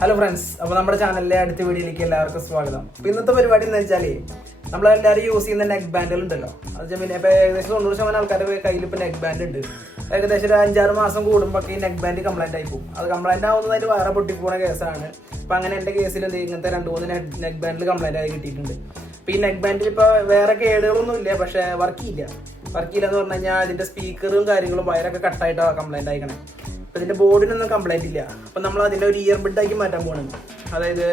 Hello friends അപ്പോൾ നമ്മുടെ ചാനലിലെ അടുത്ത വീഡിയോയിലേക്ക് എല്ലാവർക്കും സ്വാഗതം. അപ്പോൾ ഇന്നത്തെ പരിപാടി എന്ന് വെച്ചാൽ നമ്മളെല്ലാവരും യൂസ് ചെയ്യുന്ന നെക്ക് ബാൻഡുകൾ ഉണ്ടല്ലോ. അത് പിന്നെ ഇപ്പോൾ ഏകദേശം തൊണ്ണൂറ് ശതമാനം ആൾക്കാരുടെ കയ്യിൽ ഇപ്പോൾ നെക്ക് ബാൻഡ് ഉണ്ട്. ഏകദേശം ഒരു അഞ്ചാറ് മാസം കൂടുമ്പോൾ ഈ നെക്ക് ബാൻഡ് കംപ്ലൈന്റ് ആയി പോകും. അത് കംപ്ലൈന്റ് ആവുന്നതായിട്ട് വേറെ പൊട്ടിപ്പോണ കേസാണ്. അപ്പോൾ അങ്ങനെ എന്റെ കേസിൽ എന്ത് ഇങ്ങനത്തെ രണ്ട് മൂന്ന് നെക്ക് ബാൻഡിൽ കംപ്ലൈന്റ് ആയി കിട്ടിയിട്ടുണ്ട്. അപ്പോൾ ഈ നെക്ക് ബാൻഡിൽ ഇപ്പോൾ വേറെ കേടുകളൊന്നും ഇല്ല പക്ഷേ വർക്ക് ചെയ്യില്ല. വർക്ക് ചെയ്യില്ല എന്ന് പറഞ്ഞു കഴിഞ്ഞാൽ അതിന്റെ സ്പീക്കറും കാര്യങ്ങളും വയറൊക്കെ കട്ടായിട്ടാണ് കംപ്ലൈന്റ് ആയിക്കണേ. അപ്പൊ ഇതിന്റെ ബോർഡിനൊന്നും കംപ്ലൈന്റ് ഇല്ല. അപ്പൊ നമ്മൾ അതിന്റെ ഒരു ഇയർബിഡാക്കി മാറ്റാൻ പോകണം അതായത്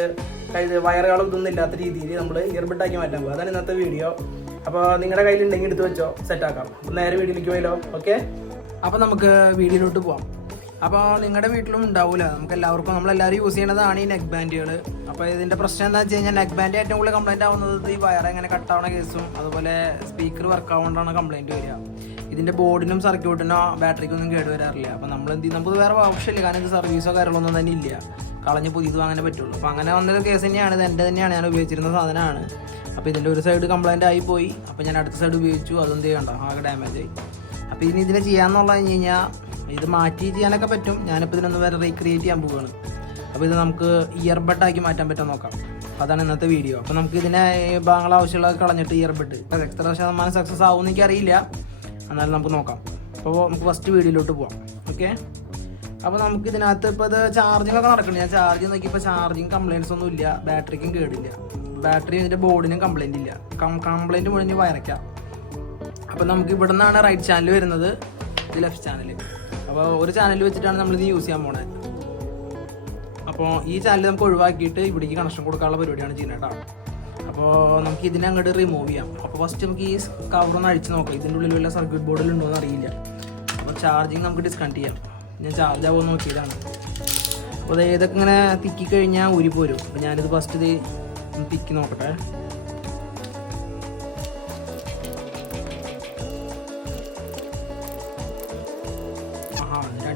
അതായത് വയറുകളും ഇതൊന്നും ഇല്ലാത്ത രീതിയിൽ നമ്മൾ ഇയർബിഡാക്കി മാറ്റാൻ പോകും അതാണ് ഇന്നത്തെ വീഡിയോ അപ്പോൾ നിങ്ങളുടെ കയ്യിൽ ഉണ്ടെങ്കിൽ എടുത്ത് വെച്ചോ. സെറ്റ് ആക്കാം. അപ്പൊ നേരെ വീട്ടിലേക്ക് പോയല്ലോ. ഓക്കെ അപ്പോൾ നമുക്ക് വീഡിയോയിലോട്ട് പോവാം. അപ്പോൾ നിങ്ങളുടെ വീട്ടിലും ഉണ്ടാവില്ല നമുക്ക് എല്ലാവർക്കും നമ്മളെല്ലാവരും യൂസ് ചെയ്യണതാണ് ഈ നെക്ക് ബാൻഡുകൾ അപ്പോൾ ഇതിന്റെ പ്രശ്നം എന്താ വെച്ച് കഴിഞ്ഞാൽ നെക്ക് ബാൻഡ് ഏറ്റവും കൂടുതൽ കംപ്ലൈന്റ് ആവുന്നത് ഈ വയർ എങ്ങനെ കട്ടാവണ കേസും അതുപോലെ സ്പീക്കർ വർക്ക് ആവുകൊണ്ടാണ് കംപ്ലൈന്റ് വരിക. ഇതിന്റെ ബോർഡിനും സർക്യൂട്ടിനോ ബാറ്ററിക്കൊന്നും കേട് വരാറില്ല. അപ്പോൾ നമ്മൾ എന്ത് ചെയ്യും നമുക്ക് വേറെ ഇല്ല. കാരണം ഇത് സർവീസോ കാര്യങ്ങളൊന്നും തന്നെ ഇല്ല. കളഞ്ഞ് പുതിയത് അങ്ങനെ പറ്റുള്ളൂ. അപ്പോൾ അങ്ങനെ വന്നൊരു കേസ് തന്നെയാണ്. ഇത് എന്റെ തന്നെയാണ്. ഞാൻ ഉപയോഗിച്ചിരുന്ന സാധനമാണ്. അപ്പോൾ ഇതിന്റെ ഒരു സൈഡ് കംപ്ലൈന്റ് ആയി പോയി. അപ്പോൾ ഞാൻ അടുത്ത സൈഡ് ഉപയോഗിച്ചു. അതെന്ത് ചെയ്യണ്ട? ആകെ ഡാമേജ് ആയി. അപ്പോൾ ഇനി ഇതിനെ ചെയ്യാന്നുള്ള കഴിഞ്ഞ് കഴിഞ്ഞാൽ ഇത് മാറ്റി ചെയ്യാനൊക്കെ പറ്റും. ഞാനിപ്പോൾ ഇതിനൊന്ന് വേറെ റീക്രിയേറ്റ് ചെയ്യാൻ പോവുകയാണ് അപ്പോൾ ഇത് നമുക്ക് ഇയർബഡ് ആക്കി മാറ്റാൻ പറ്റുമോ നോക്കാം. അതാണ് ഇന്നത്തെ വീഡിയോ അപ്പോൾ നമുക്ക് ഇതിനെ ഭാഗങ്ങൾ ആവശ്യമുള്ളത് കളഞ്ഞിട്ട് ഇയർബഡ് എത്ര ശതമാനം സക്സസ് ആവുമെന്ന് എനിക്കറിയില്ല. എന്നാലും നമുക്ക് നോക്കാം. അപ്പോൾ നമുക്ക് ഫസ്റ്റ് വീഡിയോയിലോട്ട് പോവാം. ഓക്കെ അപ്പോൾ നമുക്ക് ഇതിനകത്ത് ഇപ്പോൾ ഇത് ചാർജിങ് ഒക്കെ നടക്കുന്നുണ്ട്. ഞാൻ ചാർജ് നോക്കിയപ്പോൾ ചാർജിങ് കംപ്ലൈന്റ്സ് ഒന്നും ഇല്ല. ബാറ്ററിക്കും കേടില്ല. ബാറ്ററി ഇതിന്റെ ബോർഡിനും കംപ്ലയിന്റ് ഇല്ല. കംപ്ലൈന്റ് മുഴുവൻ വയറയ്ക്കാം. അപ്പോൾ നമുക്ക് ഇവിടെ നിന്നാണ് റൈറ്റ് ചാനൽ വരുന്നത് ഇത് ലെഫ്റ്റ് ചാനൽ അപ്പോൾ ഒരു ചാനൽ വെച്ചിട്ടാണ് നമ്മൾ ഇത് യൂസ് ചെയ്യാൻ പോണത് അപ്പോൾ ഈ ചാനൽ നമുക്ക് ഒഴിവാക്കിയിട്ട് ഇവിടേക്ക് കണക്ഷൻ കൊടുക്കാനുള്ള പരിപാടിയാണ് ചെയ്യുന്നത് കേട്ടോ. അപ്പോൾ നമുക്ക് ഇതിനെ അങ്ങോട്ട് റിമൂവ് ചെയ്യാം. അപ്പോൾ ഫസ്റ്റ് നമുക്ക് ഈ കവർ ഒന്ന് അഴിച്ച് നോക്കാം. ഇതിന്റെ ഉള്ളിൽ വല്ല സർക്യൂട്ട് ബോർഡിൽ ഉണ്ടോ എന്ന് അറിയില്ല. അപ്പോൾ ചാർജിങ് നമുക്ക് ഡിസ്കണക്ട് ചെയ്യാം. ഞാൻ ചാർജ് ആവുമെന്ന് നോക്കിയതാണ്. അപ്പോൾ അത് ഏതൊക്കെ ഇങ്ങനെ തിക്കി കഴിഞ്ഞാൽ ഊരി പോരും. അപ്പോൾ ഞാനിത് ഫസ്റ്റ് ഇത് തിക്കി നോക്കട്ടെ.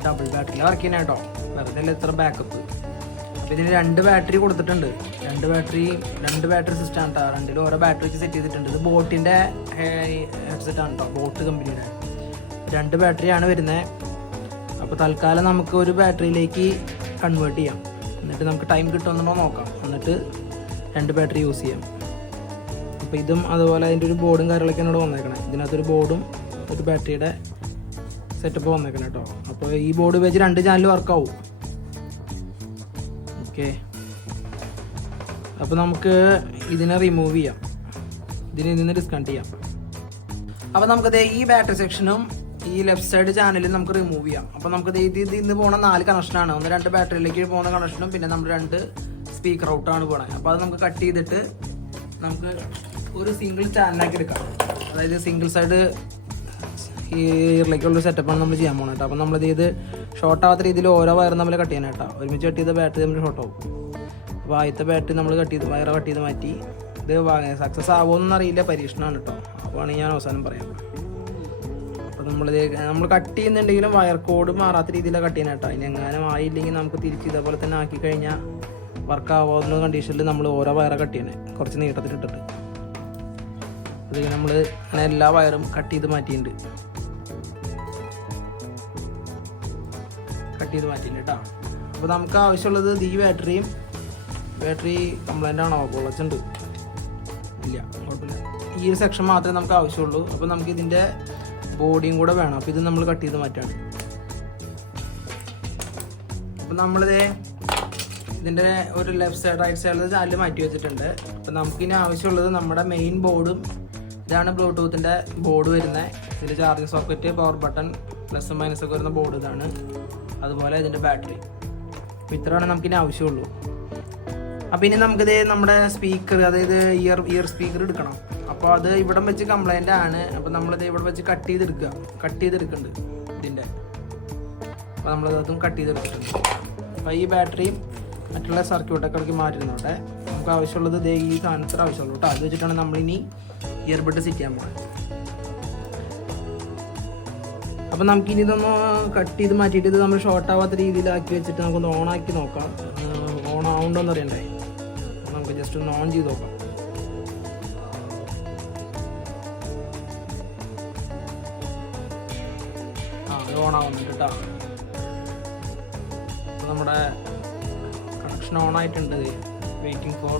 ഡബിൾ ബാറ്ററി വർക്ക് ചെയ്യണം കേട്ടോ വെറുതെ ഇത്ര ബാക്കപ്പ് അപ്പോൾ ഇതിന് രണ്ട് ബാറ്ററി കൊടുത്തിട്ടുണ്ട്. രണ്ട് ബാറ്ററി രണ്ട് ബാറ്ററി സിസ്റ്റം ആണ് കേട്ടോ രണ്ടിലും ഓരോ ബാറ്ററി വെച്ച് സെറ്റ് ചെയ്തിട്ടുണ്ട്. ഇത് ബോട്ടിന്റെ ഹെഡ്സെറ്റ് ആണ് കേട്ടോ ബോട്ട് കമ്പനിയുടെ രണ്ട് ബാറ്ററിയാണ് വരുന്നത് അപ്പോൾ തൽക്കാലം നമുക്ക് ഒരു ബാറ്ററിയിലേക്ക് കൺവേർട്ട് ചെയ്യാം. എന്നിട്ട് നമുക്ക് ടൈം കിട്ടുമെന്നുണ്ടോ നോക്കാം. എന്നിട്ട് രണ്ട് ബാറ്ററി യൂസ് ചെയ്യാം. അപ്പോൾ ഇതും അതുപോലെ അതിന്റെ ഒരു ബോർഡും കാര്യങ്ങളൊക്കെ ഇവിടെ വന്നേക്കണേ. ഇതിനകത്തൊരു ബോർഡും ഒരു ബാറ്ററിയുടെ സെറ്റപ്പ് വന്നേക്കണം കേട്ടോ അപ്പോൾ ഈ ബോർഡ് ഉപയോഗിച്ച് രണ്ട് ചാനൽ വർക്കാവും ഓക്കെ. അപ്പോൾ നമുക്ക് ഇതിനെ റിമൂവ് ചെയ്യാം. ഇതിനെ ഇതിൽ നിന്ന് ഡിസ്കണക്ട് ചെയ്യാം അപ്പോൾ നമുക്കത് ഈ ബാറ്ററി സെക്ഷനും ഈ ലെഫ്റ്റ് സൈഡ് ചാനലും നമുക്ക് റിമൂവ് ചെയ്യാം. അപ്പോൾ നമുക്കത് ഇത് ഇത് ഇന്ന് പോകുന്ന നാല് കണക്ഷനാണ് ഒന്ന് രണ്ട് ബാറ്ററിയിലേക്ക് പോകുന്ന കണക്ഷനും പിന്നെ നമ്മൾ രണ്ട് സ്പീക്കർ ഔട്ടാണ് പോണത് അപ്പോൾ അത് നമുക്ക് കട്ട് ചെയ്തിട്ട് നമുക്ക് ഒരു സിംഗിൾ ചാനലാക്കി എടുക്കാം. അതായത് സിംഗിൾ സൈഡ് ഇയറിലേക്കുള്ള സെറ്റപ്പാണ് നമ്മൾ ചെയ്യാൻ പോകുന്നത് കേട്ടോ അപ്പോൾ നമ്മളിത് ഇത് ഷോർട്ട് ആവാത്ത രീതിയിൽ ഓരോ വയറും നമ്മൾ കട്ട് ചെയ്യാൻ കേട്ടോ ഒരുമിച്ച് കട്ട് ചെയ്ത ബാറ്ററി നമ്മൾ ഷോർട്ട് ആവും. അപ്പോൾ ആദ്യത്തെ ബാറ്ററി നമ്മൾ കട്ട് ചെയ്ത് വയറ് കട്ട് ചെയ്ത് മാറ്റി ഇത് സക്സസ് ആവുമെന്ന് അറിയില്ല പരീക്ഷണമാണ് കേട്ടോ അപ്പോൾ ഞാൻ അവസാനം പറയാം. അപ്പോൾ നമ്മളിത് നമ്മൾ കട്ട് ചെയ്യുന്നുണ്ടെങ്കിലും വയർ കോഡ് മാറാത്ത രീതിയിലാണ് കട്ട് ചെയ്യുന്നത് കേട്ടോ ഇനി എങ്ങാനും ആയില്ലെങ്കിൽ നമുക്ക് തിരിച്ച് ഇതേപോലെ തന്നെ ആക്കി കഴിഞ്ഞാൽ വർക്ക് ആവാവുന്ന കണ്ടീഷനിൽ നമ്മൾ ഓരോ വയറ കട്ട് ചെയ്യണേ. കുറച്ച് നീട്ടത്തിലിട്ടിട്ട്. അത് നമ്മൾ അങ്ങനെ എല്ലാ വയറും കട്ട് ചെയ്ത് മാറ്റിയിട്ടുണ്ട് കട്ട് ചെയ്ത് മാറ്റിയിട്ടുണ്ട് കേട്ടോ അപ്പോൾ നമുക്ക് ആവശ്യമുള്ളത് ഈ ബാറ്ററിയും ബാറ്ററി കംപ്ലൈന്റ് ആണോ പൊളച്ചുണ്ട് ഇല്ല കുഴപ്പമില്ല. ഈ ഒരു സെക്ഷൻ മാത്രമേ നമുക്ക് ആവശ്യമുള്ളൂ. അപ്പോൾ നമുക്ക് ഇതിന്റെ ബോഡിയും കൂടെ വേണം. അപ്പോൾ ഇത് നമ്മൾ കട്ട് ചെയ്ത് മാറ്റാണ്. അപ്പോൾ നമ്മളിത് ഇതിന്റെ ഒരു ലെഫ്റ്റ് സൈഡ് റൈറ്റ് സൈഡിൽ ചാനൽ മാറ്റി വെച്ചിട്ടുണ്ട്. അപ്പോൾ നമുക്കിനി ആവശ്യമുള്ളത് നമ്മുടെ മെയിൻ ബോർഡും ഇതാണ് ബ്ലൂടൂത്തിന്റെ ബോർഡ് വരുന്നത് ഇതിൽ charging socket power button plus minus ഒക്കെ വരുന്ന ബോർഡ് ഇതാണ്. അതുപോലെ ഇതിന്റെ ബാറ്ററി അപ്പോൾ ഇത്രയാണ് നമുക്കിനി ആവശ്യമുള്ളൂ. അപ്പോൾ ഇനി നമുക്കിത് നമ്മുടെ സ്പീക്കർ അതായത് ഇയർ ഇയർ സ്പീക്കർ എടുക്കണം. അപ്പോൾ അത് ഇവിടെ വെച്ച് കംപ്ലൈന്റ് ആണ്. അപ്പോൾ നമ്മളിത് ഇവിടെ വെച്ച് കട്ട് ചെയ്തെടുക്കുക. കട്ട് ചെയ്തെടുക്കുന്നുണ്ട് ഇതിന്റെ. അപ്പോൾ നമ്മളത് അതും കട്ട് ചെയ്തെടുക്കുന്നുണ്ട് അപ്പോൾ ഈ ബാറ്ററിയും മറ്റുള്ള സർക്യൂട്ടൊക്കെ ഇടയ്ക്ക് മാറ്റുന്നുണ്ട് നമുക്ക് ആവശ്യമുള്ളത് ദേ ഈ സാധനത്തിന് ആവശ്യമുള്ളൂ കേട്ടോ. അത് വെച്ചിട്ടാണ് നമ്മളിനി ഇയർബഡ് സെറ്റ് ചെയ്യാൻ പോകുന്നത് അപ്പം നമുക്ക് ഇനി ഇതൊന്ന് കട്ട് ചെയ്ത് മാറ്റിയിട്ട് ഇത് നമ്മൾ ഷോർട്ട് ആവാത്ത രീതിയിലാക്കി വെച്ചിട്ട് നമുക്കൊന്ന് ഓൺ ആക്കി നോക്കാം. ഓൺ ആവുണ്ടോന്ന് അറിയണ്ടേ? നമുക്ക് ജസ്റ്റ് ഒന്ന് ഓൺ ചെയ്ത് നോക്കാം. ഓൺ കേട്ടോ നമ്മുടെ കണക്ഷൻ ഓൺ ആയിട്ടുണ്ട് വെയിറ്റിംഗ് ഫോർ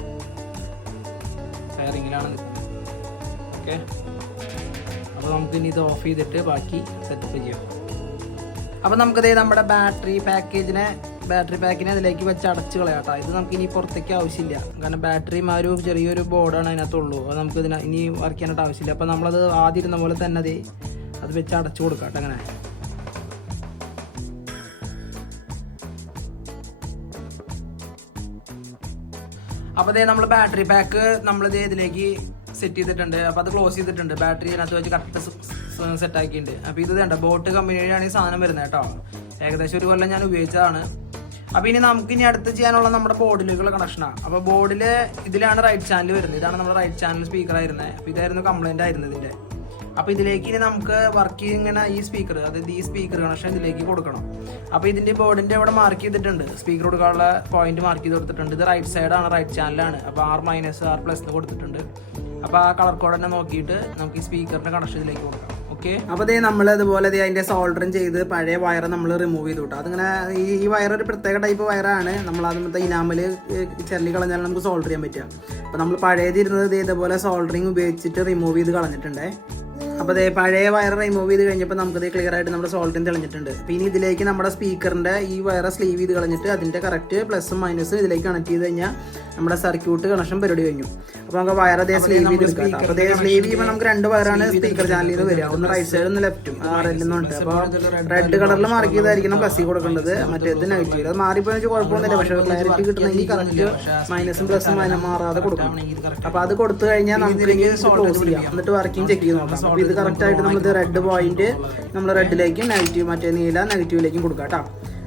ഫയറിങ്ങിലാണ് ഓക്കെ അപ്പോൾ നമുക്ക് ഇനി ഇത് ഓഫ് ചെയ്തിട്ട് ബാക്കി സെറ്റപ്പ് ചെയ്യാം. അപ്പോൾ നമുക്കിത് നമ്മുടെ ബാറ്ററി പാക്കേജിനെ ബാറ്ററി പാക്കിനെ അതിലേക്ക് വെച്ച് അടച്ച് കളയാം കേട്ടോ. ഇത് നമുക്ക് ഇനി പുറത്തേക്ക് ആവശ്യമില്ല. കാരണം ബാറ്ററിയും ആ ഒരു ചെറിയൊരു ബോർഡാണ് അതിനകത്തുള്ളൂ. അത് നമുക്ക് ഇതിന് ഇനി വർക്ക് ചെയ്യാനായിട്ട് ആവശ്യമില്ല. അപ്പോൾ നമ്മളത് ആദ്യം ഇരുന്ന പോലെ തന്നെ അത് അത് വെച്ച് അടച്ചു കൊടുക്കാം അങ്ങനെ. അപ്പോൾ അതേ നമ്മൾ ബാറ്ററി പാക്ക് നമ്മളിത് ഇതിലേക്ക് സെറ്റ് ചെയ്തിട്ടുണ്ട്. അപ്പോൾ അത് ക്ലോസ് ചെയ്തിട്ടുണ്ട്. ബാറ്ററി അതിനകത്ത് വെച്ച് കറക്റ്റ് സെറ്റ് ആക്കിയിട്ടുണ്ട്. അപ്പോൾ ഇത് വേണ്ട ബോട്ട് കമ്പനിയുടെയാണ് ഈ സാധനം വരുന്നത് കേട്ടോ. ഏകദേശം ഒരു കൊല്ലം ഞാൻ ഉപയോഗിച്ചതാണ്. അപ്പോൾ ഇനി നമുക്ക് ഇനി അടുത്ത് ചെയ്യാനുള്ള നമ്മുടെ ബോർഡിലേക്കുള്ള കണക്ഷനാണ് അപ്പോൾ ബോർഡിൽ ഇതിലാണ് റൈറ്റ് ചാനൽ വരുന്നത്. ഇതാണ് നമ്മുടെ റൈറ്റ് ചാനൽ സ്പീക്കർ ആയിരുന്നത് അപ്പോൾ ഇതായിരുന്നു കംപ്ലൈന്റ് ആയിരുന്നു ഇതിന്റെ. അപ്പോൾ ഇതിലേക്ക് ഇനി നമുക്ക് വർക്ക് ഇങ്ങനെ ഈ സ്പീക്കർ അതായത് ഈ സ്പീക്കർ കണക്ഷൻ ഇതിലേക്ക് കൊടുക്കണം. അപ്പോൾ ഇതിന്റെ ബോർഡിന്റെ അവിടെ മാർക്ക് ചെയ്തിട്ടുണ്ട്. സ്പീക്കർ കൊടുക്കാനുള്ള പോയിന്റ് മാർക്ക് ചെയ്ത് കൊടുത്തിട്ടുണ്ട്. ഇത് റൈറ്റ് സൈഡാണ് റൈറ്റ് ചാനലാണ് അപ്പോൾ ആർ മൈനസ് ആർ പ്ലസ് കൊടുത്തിട്ടുണ്ട്. അപ്പോൾ ആ കളർ കോഡ് തന്നെ നോക്കിയിട്ട് നമുക്ക് ഈ സ്പീക്കറിന്റെ കണക്ഷനിലേക്ക് കൊടുക്കാം. ഓക്കെ അപ്പോൾ ഇതേ നമ്മൾ അതുപോലെ അതിന്റെ സോൾഡറിങ് ചെയ്ത് പഴയ വയർ നമ്മൾ റിമൂവ് ചെയ്തു കേട്ടോ അതിങ്ങനെ ഈ ഈ വയർ ഒരു പ്രത്യേക ടൈപ്പ് വയറാണ് നമ്മൾ അതിനകത്ത് ഇനാമൽ ചെല്ലി കളഞ്ഞാൽ നമുക്ക് സോൾഡർ ചെയ്യാൻ പറ്റുക. അപ്പോൾ നമ്മൾ പഴയതിരുന്നത് ഇതേപോലെ സോൾഡറിങ് ഉപയോഗിച്ചിട്ട് റിമൂവ് ചെയ്ത് കളഞ്ഞിട്ടുണ്ടേ. അപ്പോൾ അതേ പഴയ വയർ റിമൂവ് ചെയ്ത് കഴിഞ്ഞപ്പോൾ നമുക്കത് ക്ലിയർ ആയിട്ട് നമ്മുടെ സോൾട്ടിന് തെളിഞ്ഞിട്ടുണ്ട്. അപ്പോൾ ഇനി ഇതിലേക്ക് നമ്മുടെ സ്പീക്കറിന്റെ ഈ വയർ സ്ലീവ് ചെയ്ത് കളഞ്ഞിട്ട് അതിന്റെ കറക്റ്റ് പ്ലസും മൈനസും ഇതിലേക്ക് കണക്ട് ചെയ്ത് കഴിഞ്ഞാൽ നമ്മുടെ സർക്യൂട്ട് കണക്ഷൻ പരിപാടി കഴിഞ്ഞു. അപ്പോൾ നമുക്ക് വയർ അതേ സ്ലീവ് ചെയ്ത് എടുക്കാം അപ്പോൾ അതേ സ്ലീവ് ചെയ്യുമ്പോൾ നമുക്ക് രണ്ട് വയറാണ് സ്പീക്കർ ചാനലിൽ നിന്ന് വരിക. ഒന്ന് റൈറ്റ് സൈഡ് ഒന്ന് ലെഫ്റ്റും ആ റെഡിന്നുണ്ട് അപ്പോൾ റെഡ് കളറിൽ മാർക്ക് ചെയ്തായിരിക്കണം പ്ലസ് കൊടുക്കേണ്ടത്. മറ്റേത് നെഗറ്റീവ് അത് മാറിപ്പോയി വെച്ചാൽ കുഴപ്പമൊന്നുമില്ല. പക്ഷേ ക്ലാരിറ്റി കിട്ടണമെങ്കിൽ കറക്റ്റ് മൈനസും പ്ലസും മൈനസ് മാറാതെ കൊടുക്കണം അപ്പോൾ അത് കൊടുത്തു കഴിഞ്ഞാൽ നമുക്ക് ക്ലോസ് ചെയ്യാം. എന്നിട്ട് വർക്കിംഗ് ചെക്ക് ചെയ്ത് നോക്കാം. അപ്പോൾ ഇത് കറക്റ്റ് ആയിട്ട് നമ്മൾ റെഡ് പോയിന്റ് നമ്മൾ റെഡിലേക്കും നെഗറ്റീവ് മറ്റേ നീല നെഗറ്റീവിലേക്കും കൊടുക്കാം കേട്ടോ.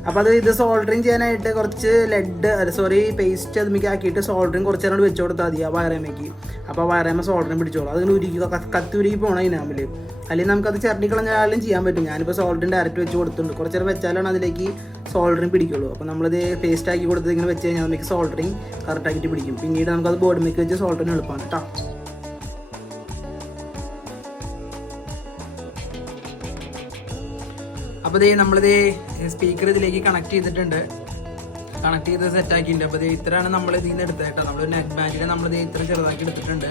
അപ്പോൾ അത് ഇത് സോൾഡറിങ് ചെയ്യാനായിട്ട് കുറച്ച് ലെഡ് സോറി പേസ്റ്റ് അതുമിക്ക് ആക്കിയിട്ട് സോൾഡറിങ് കുറച്ച് നേരം വെച്ച് കൊടുത്താൽ മതി ആ വയറേമയ്ക്ക് അപ്പോൾ വയറേമ സോൾഡറിങ് പിടിച്ചോളൂ. അതിങ്ങനെ ഉരുക്കി കത്തി ഉരുക്കി പോകണം ഇനാമിൽ അല്ലെങ്കിൽ നമുക്കത് ചിരണ്ടി കളഞ്ഞാലും ചെയ്യാൻ പറ്റും. ഞാനിപ്പോൾ സോൾഡറിങ് ഡയറക്റ്റ് വെച്ച് കൊടുത്തിട്ടുണ്ട്. കുറച്ച് നേരം വെച്ചാലാണ് അതിലേക്ക് സോൾഡറിങ് പിടിക്കുള്ളൂ. അപ്പോൾ നമ്മളിത് പേസ്റ്റ് ആക്കി കൊടുത്ത് ഇങ്ങനെ വെച്ച് കഴിഞ്ഞാൽ നമുക്ക് സോൾഡറിങ് കറക്റ്റ് ആക്കിയിട്ട് പിടിക്കും. പിന്നീട് നമുക്കത് ബോർഡ് മേക്ക് വെച്ച് സോൾഡറിങ് എളുപ്പമാണ് കേട്ടോ അപ്പോൾ ഇതേ നമ്മളിത് സ്പീക്കർ ഇതിലേക്ക് കണക്ട് ചെയ്തിട്ടുണ്ട്. കണക്ട് ചെയ്ത് സെറ്റ് ആക്കിയിട്ടുണ്ട്. അപ്പോൾ ഇത് ഇത്രയാണ് നമ്മൾ ഇതിൽ നിന്ന് എടുത്തത് കേട്ടോ. നമ്മൾ നെറ്റ് ബാൻഡിനെ നമ്മളിത് ഇത്ര ചെറുതാക്കി എടുത്തിട്ടുണ്ട്.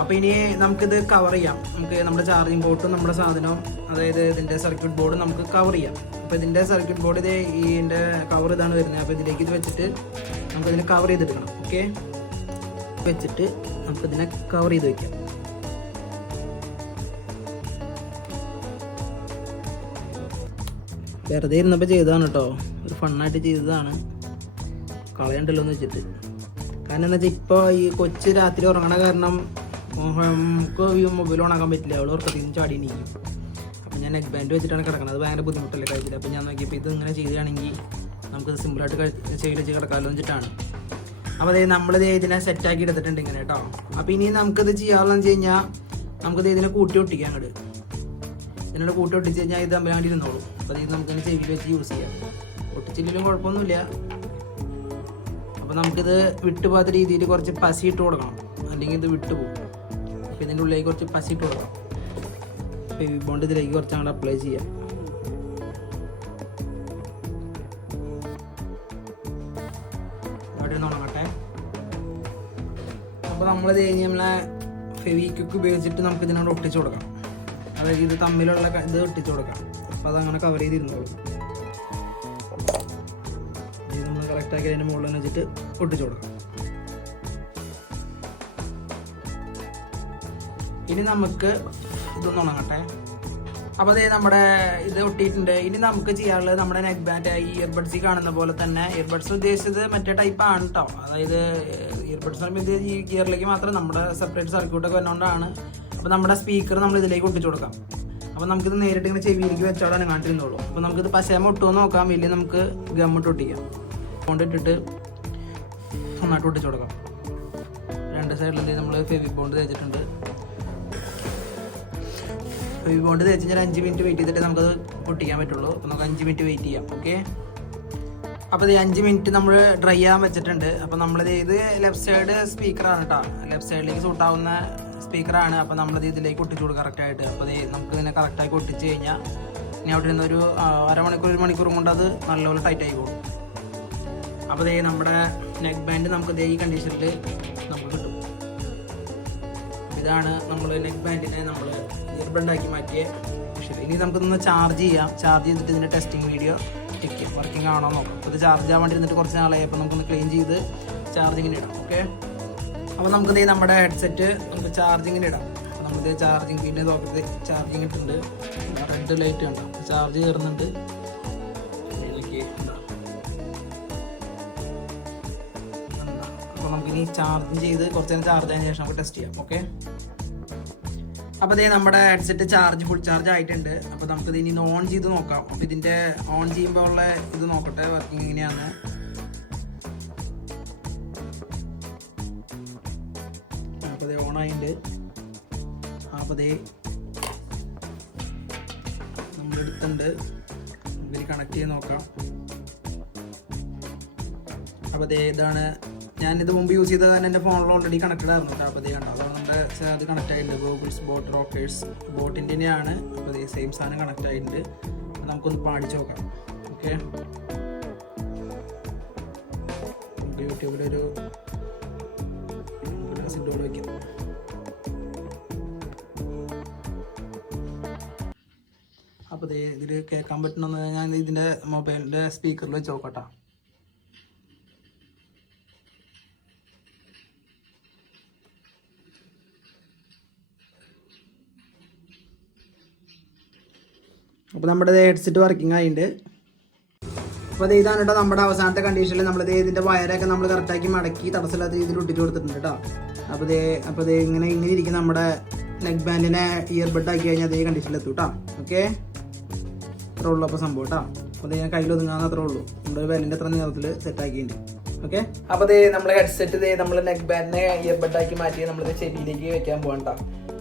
അപ്പോൾ ഇനി നമുക്കിത് കവർ ചെയ്യാം. നമുക്ക് നമ്മുടെ ചാർജിങ് ബോർഡും നമ്മുടെ സാധനവും അതായത് ഇതിന്റെ സർക്യൂട്ട് ബോർഡും നമുക്ക് കവർ ചെയ്യാം. അപ്പോൾ ഇതിന്റെ സർക്യൂട്ട് ബോർഡ് ഇത് ഇതിന്റെ കവർ ഇതാണ് വരുന്നത്. അപ്പോൾ ഇതിലേക്ക് ഇത് വെച്ചിട്ട് നമുക്കതിനെ കവർ ചെയ്തെടുക്കണം. ഓക്കെ വെച്ചിട്ട് നമുക്കിതിനെ കവർ ചെയ്ത് വെക്കാം. വെറുതെ ഇരുന്നപ്പോൾ ചെയ്തതാണ് കേട്ടോ. ഒരു ഫണ്ണായിട്ട് ചെയ്തതാണ്. കളയണ്ടല്ലോ എന്ന് വെച്ചിട്ട്. കാരണം എന്താ വെച്ചാൽ ഇപ്പോൾ ഈ കൊച്ച് രാത്രി ഉറങ്ങണ കാരണം നമുക്ക് ഈ മൊബൈൽ ഓണാക്കാൻ പറ്റില്ല. അവൾ ഉറക്കത്തിൽ നിന്ന് ചാടി നീക്കും അപ്പം ഞാൻ നെക്ക് ബാൻഡ് വെച്ചിട്ടാണ് കിടക്കുന്നത് അത് ഭയങ്കര ബുദ്ധിമുട്ടല്ലേ കഴിച്ചില്ല അപ്പം ഞാൻ നോക്കിയപ്പോൾ ഇത് ഇങ്ങനെ ചെയ്തുകയാണെങ്കിൽ നമുക്കത് സിമ്പിളായിട്ട് ചെയ്ത് വെച്ച് കിടക്കാമല്ലോ വെച്ചിട്ടാണ്. അപ്പോൾ അതായത് നമ്മളിത് ഇതിനെ സെറ്റാക്കി എടുത്തിട്ടുണ്ട് ഇങ്ങനെ കേട്ടോ. അപ്പോൾ ഇനി നമുക്കിത് ചെയ്യാമെന്ന് വെച്ച് കഴിഞ്ഞാൽ നമുക്കിത് ഇതിനെ കൂട്ടി ഒട്ടിക്കാം അങ്ങോട്ട് ഇതിനോട് കൂട്ടി ഒട്ടിച്ച് കഴിഞ്ഞാൽ ഇത് അമ്പലാണ്ടിരുന്നോളൂ അപ്പോൾ ഇത് നമുക്കിങ്ങനെ ചെവിയിൽ വെച്ച് യൂസ് ചെയ്യാം. ഒട്ടിച്ചില്ലെങ്കിലും കുഴപ്പമൊന്നുമില്ല. അപ്പോൾ നമുക്കിത് വിട്ടുപോകാത്ത രീതിയിൽ കുറച്ച് പസി ഇട്ട് കൊടുക്കണം. അല്ലെങ്കിൽ ഇത് വിട്ടുപോകും അപ്പോൾ ഇതിന്റെ ഉള്ളിലേക്ക് കുറച്ച് പസി ഇട്ട് കൊടുക്കണം. ബേബി ബോണ്ട് ഇതിലേക്ക് കുറച്ച് അങ്ങോട്ട് അപ്ലൈ ചെയ്യാം. അവിടെ നമ്മൾ ഉണങ്ങട്ടെ. അപ്പോൾ കഴിഞ്ഞ് നമ്മളെ ഫെവിക്വിക്ക് ഉപയോഗിച്ചിട്ട് നമുക്ക് ഇതിനോട് ഒട്ടിച്ചു കൊടുക്കാം അതായത് ഇത് തമ്മിലുള്ള ഇത് ഒട്ടിച്ചു കൊടുക്കാം അപ്പോൾ അതങ്ങനെ കവർ ചെയ്തിരുന്നോളൂ ഇത് നമ്മൾ കറക്റ്റാക്കി അതിന്റെ മുകളിൽ വെച്ചിട്ട് ഒട്ടിച്ചു കൊടുക്കാം. ഇനി നമുക്ക് ഇതൊന്ന് ഉണങ്ങട്ടെ. അപ്പോൾ അതേ നമ്മുടെ ഇത് ഒട്ടിയിട്ടുണ്ട്. ഇനി നമുക്ക് ചെയ്യാനുള്ളത് നമ്മുടെ നെക്ക് ബാൻഡ് ഈ ഇയർബഡ്സിൽ കാണുന്ന പോലെ തന്നെ ഇയർബഡ്സ് ഉദ്ദേശിച്ചത് മറ്റേ ടൈപ്പ് ആണ് കേട്ടോ അതായത് ഇയർബഡ്സ് പറയുമ്പോൾ ഈ ഗിയറിലേക്ക് മാത്രം നമ്മുടെ സെപ്പറേറ്റ് സർക്യൂട്ടൊക്കെ വന്നുകൊണ്ടാണ് അപ്പോൾ നമ്മുടെ സ്പീക്കർ നമ്മൾ ഇതിലേക്ക് ഒട്ടിച്ചു കൊടുക്കാം. അപ്പോൾ നമുക്കിത് നേരിട്ട് ഇങ്ങനെ ചെവിയിലേക്ക് വെച്ചോളാണ് കാണിച്ചിരുന്നുള്ളൂ അപ്പോൾ നമുക്കിത് പശയമ ഒട്ടുമോ നോക്കാം ഇല്ലെങ്കിൽ നമുക്ക് ഗമ്മിട്ട് ഒട്ടിക്കാം. കൊണ്ടിട്ടിട്ട് നന്നായിട്ട് ഒട്ടിച്ചു കൊടുക്കാം. രണ്ട് സൈഡിൽ നമ്മൾ ഫെവി ബോണ്ട് തേച്ചിട്ടുണ്ട്. ഫെവി ബോണ്ട് തേച്ച് കഴിഞ്ഞാൽ അഞ്ച് മിനിറ്റ് വെയിറ്റ് ചെയ്തിട്ട് നമുക്കത് പൊട്ടിക്കാൻ പറ്റുള്ളൂ. അപ്പോൾ നമുക്ക് അഞ്ച് മിനിറ്റ് വെയിറ്റ് ചെയ്യാം. ഓക്കെ? അപ്പോൾ ഈ അഞ്ച് മിനിറ്റ് നമ്മൾ ഡ്രൈ ചെയ്യാൻ വെച്ചിട്ടുണ്ട്. അപ്പോൾ നമ്മളിത് ഇത് ലെഫ്റ്റ് സൈഡ് സ്പീക്കറാണ് കേട്ടോ. ലെഫ്റ്റ് സൈഡിലേക്ക് സൂട്ടാവുന്ന സ്പീക്കറാണ്. അപ്പോൾ നമ്മളത് ഇതിലേക്ക് ഒട്ടിച്ചു കൊടുക്കും കറക്റ്റായിട്ട് അപ്പോൾ നമുക്ക് ഇതിനെ കറക്റ്റാക്കി ഒട്ടിച്ച് കഴിഞ്ഞാൽ ഇനി അവിടെ നിന്ന് ഒരു അരമണിക്കൂർ ഒരു മണിക്കൂർ കൊണ്ട് അത് നല്ലപോലെ ടൈറ്റ് പോകും. അപ്പോൾ ദേ നമ്മുടെ നെക്ക് ബാൻഡ് നമുക്ക് ഈ കണ്ടീഷനിൽ നമുക്ക് കിട്ടും. ഇതാണ് നമ്മൾ നെക്ക് ബാൻഡിനെ നമ്മൾ ഇയർബണ്ടാക്കി മാറ്റിയ. വിഷയം ഇനി നമുക്കിതൊന്ന് ചാർജ് ചെയ്യാം. ചാർജ് ചെയ്തിട്ട് ഇതിന്റെ ടെസ്റ്റിംഗ് വീഡിയോ ടിക്ക് വർക്കിംഗ് ആണോ നോക്കാം. ഇത് ചാർജ് ആവാണ്ടിരുന്നിട്ട് കുറച്ച് നാളായി. അപ്പോൾ നമുക്കൊന്ന് ക്ലീൻ ചെയ്ത് ചാർജിങ്ങിന് ഇടാം. ഓക്കെ അപ്പോൾ നമുക്ക് ദേ നമ്മുടെ ഹെഡ്സെറ്റ് നമുക്ക് ചാർജിങ്ങിന് ഇടാം. അപ്പോൾ നമുക്ക് ചാർജിങ് പിന്നെ നോക്കത്ത് ചാർജിങ് ഇട്ടുണ്ട് റെഡ് ലൈറ്റ് കണ്ടോ? ചാർജ് കയറുന്നുണ്ട് ഉണ്ടോ അപ്പോൾ നമുക്കിനി ചാർജ് ചെയ്ത് കുറച്ച് നേരം ചാർജ് ആയതിനു ശേഷം നമുക്ക് ടെസ്റ്റ് ചെയ്യാം. ഓക്കെ അപ്പോൾ ഇതേ നമ്മുടെ ഹെഡ്സെറ്റ് ചാർജ് ഫുൾ ചാർജ് ആയിട്ടുണ്ട്. അപ്പോൾ നമുക്കിത് ഇനി ഓൺ ചെയ്ത് നോക്കാം. അപ്പോൾ ഇതിന്റെ ഓൺ ചെയ്യുമ്പോൾ ഉള്ള ഇത് നോക്കട്ടെ വർക്കിംഗ് എങ്ങനെയാണ് ഇതേ ആയിട്ടുണ്ട് അപ്പോൾ ഇതേ നമ്മൾ എടുത്തിട്ടുണ്ട് ഇതിൽ കണക്ട് ചെയ്ത് നോക്കാം. അപ്പോൾ അതേ ഇതാണ്. ഞാനിത് മുമ്പ് യൂസ് ചെയ്തത് തന്നെ എന്റെ ഫോണിൽ ഓൾറെഡി കണക്റ്റഡ് ആയിരുന്നു കേട്ടോ അപ്പോൾ കണ്ടോ അതാണ് നമ്മുടെ അത് കണക്ട് ആയിട്ടുണ്ട്. ഗൂഗിൾസ് ബോട്ട് റോക്കേഴ്സ് ബോട്ടിന്റെ തന്നെയാണ് അപ്പോൾ അതേ സെയിം സാധനം കണക്ട് ആയിട്ടുണ്ട്. നമുക്കൊന്ന് പാടിച്ച് നോക്കാം. ഓക്കെ യൂട്യൂബിലൊരു സിഡോട് വയ്ക്കും അപ്പോൾ ദേ ഇതിൽ കേൾക്കാൻ പറ്റണമെന്ന് ഞാൻ ഇതിന്റെ മൊബൈലിന്റെ സ്പീക്കറിൽ വെച്ച് നോക്കട്ടെ. അപ്പോൾ നമ്മുടെ ഹെഡ്സെറ്റ് വർക്കിംഗ് ആയിട്ടുണ്ട് അപ്പോൾ ഇത് ഇതാണ് കേട്ടോ നമ്മുടെ അവസാനത്തെ കണ്ടീഷനിൽ നമ്മൾ ഇതിന്റെ വയറൊക്കെ നമ്മൾ കറക്റ്റാക്കി മടക്കി തടസ്സമില്ലാത്ത രീതിയിൽ ഇട്ടിട്ട് കൊടുത്തിട്ടുണ്ട് കേട്ടോ അപ്പോൾ ഇതേ അപ്പോൾ ഇത് ഇങ്ങനെ ഇങ്ങനെ ഇരിക്കും നമ്മുടെ നെക്ക് ബാൻഡിനെ ഇയർബഡ് ആക്കി കഴിഞ്ഞാൽ അതേ കണ്ടീഷനിൽ എത്തും കേട്ടോ ഓക്കെ അത്രേ ഉള്ളൂ അപ്പോൾ സംഭവം കേട്ടോ അപ്പോൾ ഞാൻ കയ്യിൽ ഒതുങ്ങാന്ന് അത്രേ ഉള്ളൂ. നമ്മുടെ വിലന്റെ അത്ര സെറ്റ് ആക്കിയിട്ടുണ്ട്. ഓക്കെ അപ്പോൾ ദേ നമ്മൾ ഹെഡ്സെറ്റ് ദേ നമ്മൾ നെക്ക് ബാൻഡിനെ ഇയർബഡ് ആക്കി മാറ്റി നമ്മളിത് ചെവിയിലേക്ക് വെക്കാൻ പോകണ്ട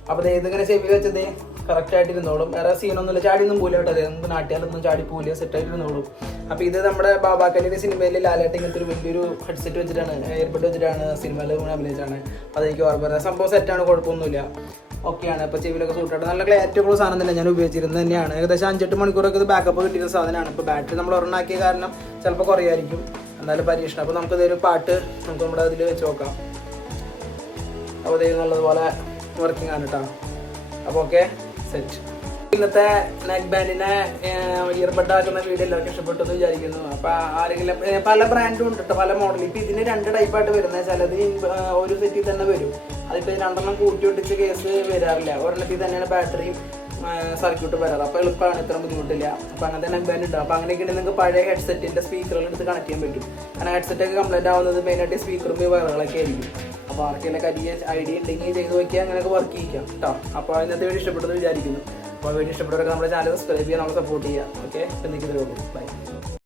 അപ്പൊ ദേ ഇതിങ്ങനെ ചെവി വെച്ചത് കറക്റ്റ് ആയിട്ട് ഇരുന്നോളും വേറെ സീനൊന്നുമില്ല ചാടിയൊന്നും പോലും കേട്ടോ നമുക്ക് നാട്ടിയാലൊന്നും ചാടി പോവില്ല. സെറ്റ് ആയിട്ട് ഇരുന്നോളും അപ്പോൾ ഇത് നമ്മുടെ ബാബാക്കലിന്റെ സിനിമയിൽ ലാലേട്ട് ഇങ്ങനത്തെ ഒരു വലിയൊരു ഹെഡ്സെറ്റ് വെച്ചിട്ടാണ് എയർബഡ് വെച്ചിട്ടാണ് സിനിമയിൽ അഭിനയിച്ചാണ് അതെനിക്ക് ഓർമ്മ സംഭവം സെറ്റാണ് കുഴപ്പമൊന്നുമില്ല. ഓക്കെയാണ് ഇപ്പോൾ ചെവിയിലൊക്കെ സൂട്ടായിട്ട് നല്ല ഏറ്റവും ഉള്ള സാധനം തന്നെ ഞാൻ ഉപയോഗിച്ചിരുന്നത് തന്നെയാണ്. ഏകദേശം അഞ്ചെട്ട് മണിക്കൂറൊക്കെ ഇത് ബാക്കപ്പ് കിട്ടിയ സാധനമാണ്. ഇപ്പോൾ ബാറ്ററി നമ്മൾ ഒരെണ്ണാക്കിയ കാരണം ചിലപ്പോൾ കുറയായിരിക്കും. എന്നാലും പരീക്ഷണം. അപ്പോൾ നമുക്ക് ഇതൊരു പാട്ട് നമുക്ക് നമ്മുടെ അതിൽ വെച്ച് നോക്കാം. അപ്പോൾ ഇത് നല്ലതുപോലെ വർക്കിംഗ് ആണ് കേട്ടോ അപ്പോൾ ഓക്കെ സെറ്റ് ഇന്നത്തെ നെക്ക് ബാൻഡിനെ ഇയർബഡ് ആക്കുന്ന വീഡിയോ എല്ലാവർക്കും ഇഷ്ടപ്പെട്ടു എന്ന് വിചാരിക്കുന്നു. അപ്പൊ ആരെങ്കിലും പല ബ്രാൻഡും ഉണ്ട് കേട്ടോ പല മോഡൽ ഇപ്പൊ ഇതിന് രണ്ട് ടൈപ്പായിട്ട് വരുന്നത് ചിലത് ഒരു സെറ്റിൽ തന്നെ വരും. അതിപ്പോ രണ്ടെണ്ണം കൂട്ടി ഒട്ടിച്ച് കേസ് വരാറില്ല. ഒരെണ്ണത്തിൽ തന്നെയാണ് ബാറ്ററിയും സർക്യൂട്ട് വരാറ്. അപ്പൊ എളുപ്പമാണ് ഇത്ര ബുദ്ധിമുട്ടില്ല. അപ്പൊ അങ്ങനത്തെ നെക്ക് ബാൻഡ് ഉണ്ടാവും അപ്പൊ അങ്ങനെയൊക്കെ നിങ്ങൾക്ക് പഴയ ഹെഡ്സെറ്റിന്റെ സ്പീക്കറുകൾ എടുത്ത് കണക്ട് ചെയ്യാൻ പറ്റും. കാരണം ഹെഡ്സെറ്റ് ഒക്കെ കംപ്ലൈന്റ് ആവുന്നത് മെയിനായിട്ട് സ്പീക്കറും വയറുകളൊക്കെ ആയിരിക്കും. അപ്പോൾ ആർക്കെല്ലാം കരിയ ഐഡിയ ഉണ്ടെങ്കിൽ ചെയ്ത് നോക്കിയാൽ അങ്ങനെയൊക്കെ വർക്ക് ചെയ്യിക്കാം കേട്ടോ അപ്പോൾ ഇന്നത്തെ വീഡിയോ ഇഷ്ടപ്പെട്ടെന്ന് വിചാരിക്കുന്നു. അപ്പോൾ വീഡിയോ ഇഷ്ടപ്പെട്ടവരൊക്കെ നമ്മുടെ ചാനൽ സബ്സ്ക്രൈബ് ചെയ്യാൻ നമ്മൾ സപ്പോർട്ട് ചെയ്യാം. ഓക്കെ എന്തെങ്കിലും ബൈ